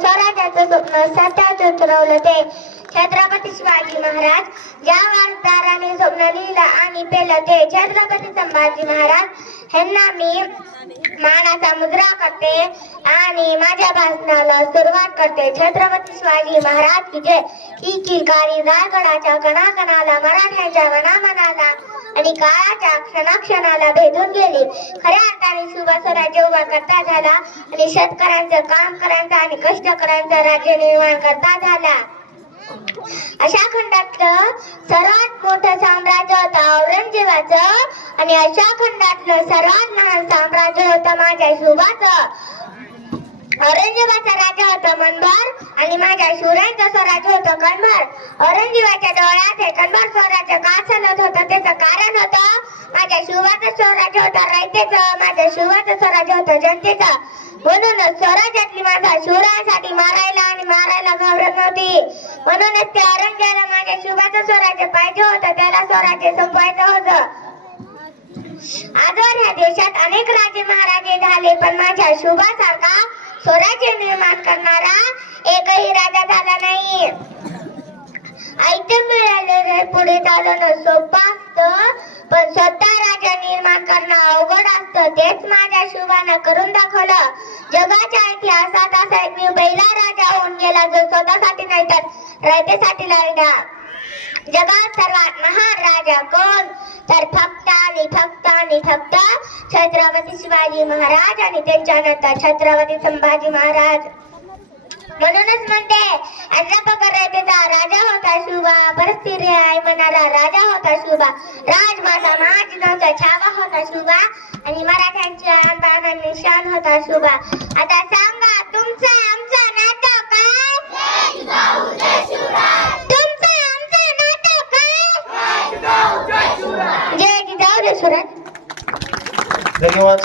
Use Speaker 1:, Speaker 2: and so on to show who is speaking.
Speaker 1: स्वराज्याचं स्वप्न सत्यात उतरवलं ते छत्रपती शिवाजी महाराज ज्या वारदाराने स्वप्न लिहिलं आणि पेलं ते छत्रपती संभाजी महाराज ह्यांना मी मानाचा मुद्रा करते आणि माझ्या भाषणाला सुरुवात करते. छत्रपती शिवाजी महाराज की जय ही किलकारी रायगडाच्या कणाकणाला मराठ्यांच्या मनामनाला आणि काळाच्या क्षणाक्षणाला भेदून गेली. खऱ्या अर्थाने शुभ स्वराज्य उभा करता झाला आणि शेतकऱ्यांचं काम करायचं आणि कष्टकऱ्यांचं राज्य निर्माण करता झाला. अशा खंडातलं सर्वात मोठं साम्राज्य होतं औरंगजेबाचं. आणि अशा खंडातलं सर्वात लहान साम्राज्य होतं माझ्या शुभाचं. औरंगजेबाचा राजा होता मनभर आणि माझ्या शिवरायांचं स्वराज्य होतं कणभर. औरंगजेबाच्या डोळ्यात हे कणभर स्वराज्य का चालत होतं त्याचं कारण होतं माझ्या शिवाचं स्वराज्य होतं रयतेचं माझ्या शिवाचं स्वराज्य होतं जनतेचं. म्हणूनच स्वराज्यातली माझा शिवरायांसाठी मारायला आणि मारायला घाबरत नव्हती. म्हणूनच त्या औरंगजेबाला माझ्या शिवाचं स्वराज्य पाहिजे होतं त्याला स्वराज्य संपवायचं होतं. आजवर ह्या देशात अनेक राजे महाराजे झाले पण माझ्या शुभासारखा स्वराज्य निर्माण करणारा एकही राजा झाला नाही. आयतं मिळालेलं पुढे चालवणं सोपा. तेच माझ्या शिवानं करून दाखवलं. जगाच्या इतिहासात असा एक मी पहिला राजा होऊन गेला जो स्वतःसाठी नाही तर रयतेसाठी लढला जगात सर्वात महान राजा कोण? तर फक्त आणि फक्त आणि फक्त छत्रपती शिवाजी महाराज आणि त्यांच्यानंतर छत्रपती संभाजी महाराज. म्हणूनच म्हणते राजा होता शुभा. राज राजमाता महाजिनाचा छावा होता शुभा आणि मराठ्यांच्या अंबाना निशान होता शुभा. आता सांगा तुमचा आमचा नाता काय? तुमचं आमचं नातं काय? जय जिजाऊ जय सुरत.
Speaker 2: धन्यवाद.